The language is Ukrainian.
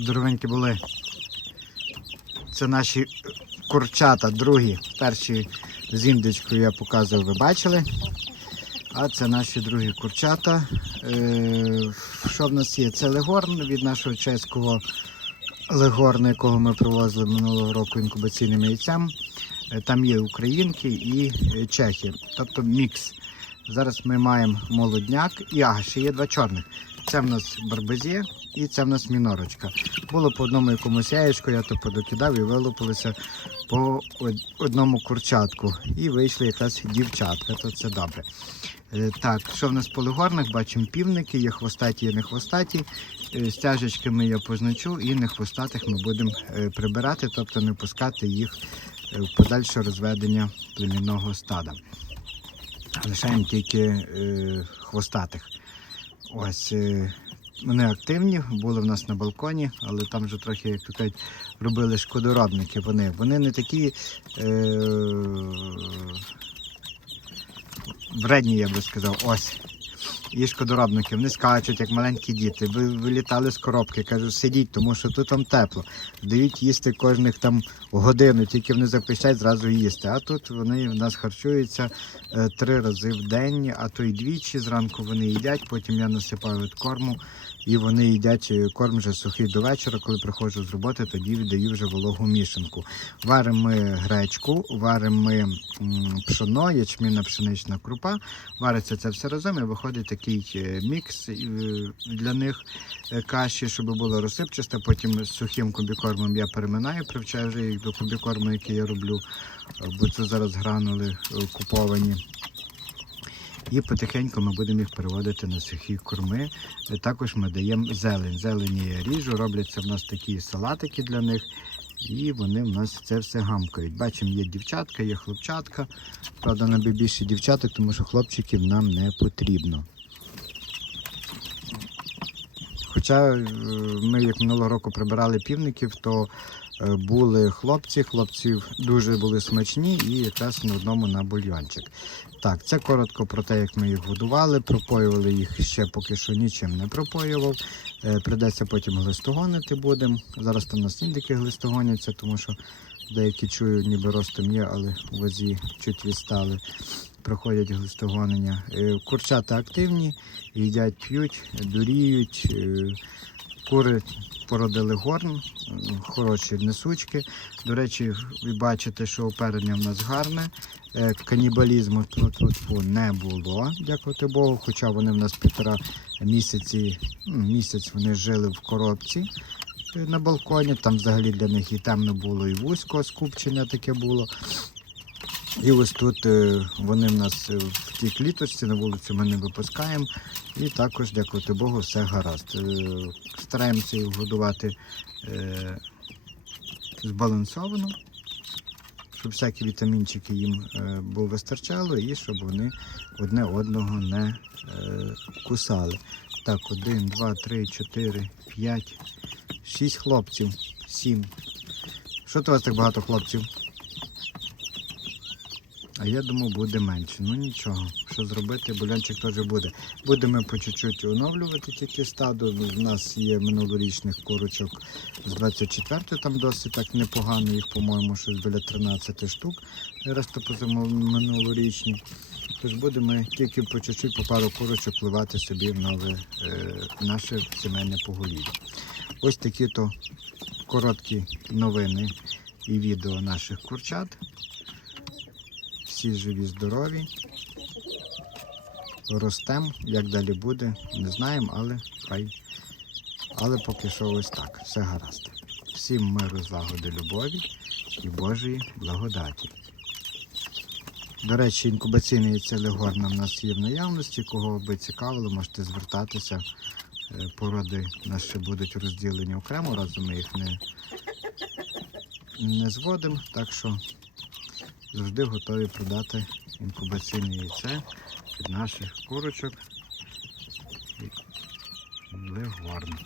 Здоровенькі були. Це наші курчата, другі. Перші з індичкою я показував, ви бачили. А це наші другі курчата. Е, Що в нас є? Це легорн від нашого чеського легорна, якого ми привозили минулого року інкубаційним яйцям. Е, Там є українки і е, чехи, тобто мікс. Зараз ми маємо молодняк і ага, ще є два чорних. Це в нас барбезє і це в нас мінорочка. Було по одному якомусь яєчку, я то подокидав і вилупилося по одному курчатку. І вийшли якраз дівчатка, то це добре. Е, Так, що в нас по легорних? Бачимо півники, є хвостаті, є не хвостаті. Е, Стяжечками я позначу і не хвостатих ми будемо е, прибирати, тобто не пускати їх в подальше розведення племінного стада. Лишаємо тільки е, хвостатих. Ось е, вони активні, були в нас на балконі, але там вже трохи, як то кажуть, робили шкодоробники. Вони, вони не такі е, вредні, я би сказав. Ось. І шкодоробники, вони скачуть, як маленькі діти. Ви вилітали з коробки, кажуть, сидіть, тому що тут там тепло. Дають їсти кожних там годину, тільки вони запищать, зразу їсти. А тут вони в нас харчуються е, три рази в день, а то й двічі. Зранку вони їдять, потім я насипаю від корму, і вони їдять е, корм вже сухий до вечора. Коли приходжу з роботи, тоді віддаю вже вологу мішанку. Варимо ми гречку, варимо ми м, пшоно, ячмінна пшенична крупа. Вариться це все разом і виходить такий е, мікс е, для них каші, щоб було розсипчасте. Потім з сухим комбікормом я переминаю, привчаю вже їх до комбікорму, який я роблю, бо це зараз гранули куповані. І потихеньку ми будемо їх переводити на сухі корми. Е, Також ми даємо зелень. Зелені я ріжу, робляться в нас такі салатики для них. І вони в нас це все гамкають. Бачимо, є дівчатка, є хлопчатка. Правда, нам більше дівчаток, тому що хлопчиків нам не потрібно. Хоча е, ми як минулого року прибирали півників, то е, були хлопці, хлопців дуже були смачні і якраз на одному на бульйончик. Так, це коротко про те, як ми їх годували, пропоювали їх ще поки що нічим не пропоював. Е, Придеться потім глистогонити будемо. Зараз там у нас індики глистогоняться, тому що деякі чую, ніби ростом є, але у вазі чуть відстали. Проходять глистогонення. Е, Курчата активні, їдять, п'ють, дуріють. е, Кури породили горн, хороші несучки. До речі, ви бачите, що оперення в нас гарне. Е, Канібалізму тьфу-тьфу-тьфу не було, дякувати Богу. Хоча вони в нас півтора місяці, місяць вони жили в коробці на балконі. Там взагалі для них і темно було, і вузько скупчення таке було. І ось тут е, вони в нас е, в тій кліточці на вулиці ми не випускаємо. І також, дякувати Богу, все гаразд. Е, Стараємося їх годувати збалансовано, щоб всякі вітамінчики їм вистачало і щоб вони одне одного не кусали. Так, один, два, три, чотири, п'ять, шість хлопців, сім. Що то у вас так багато хлопців? А я думав, буде менше. Ну нічого, що зробити, бульончик теж буде. Будемо по чуть-чуть оновлювати тільки стадо. У нас є минулорічних курочок з 24 там досить так непогано, їх, по-моєму, щось біля 13 штук. Решта позимов минулорічні. Тож будемо тільки по чуть-чуть по пару курочок вливати собі в нове е, наше сімейне поголів'я. Ось такі то короткі новини і відео наших курчат всі живі, здорові. Ростем, як далі буде, не знаємо, але хай. Але поки що ось так, все гаразд. Всім миру, злагоди, любові і Божої благодаті. До речі, інкубаційне яйце Легорна в нас є в наявності. Кого би цікавило, можете звертатися. Е, Породи у нас ще будуть розділені окремо, разом ми їх не, не зводимо. Так що завжди готові продати інкубаційне яйце від наших курочок. Легорн.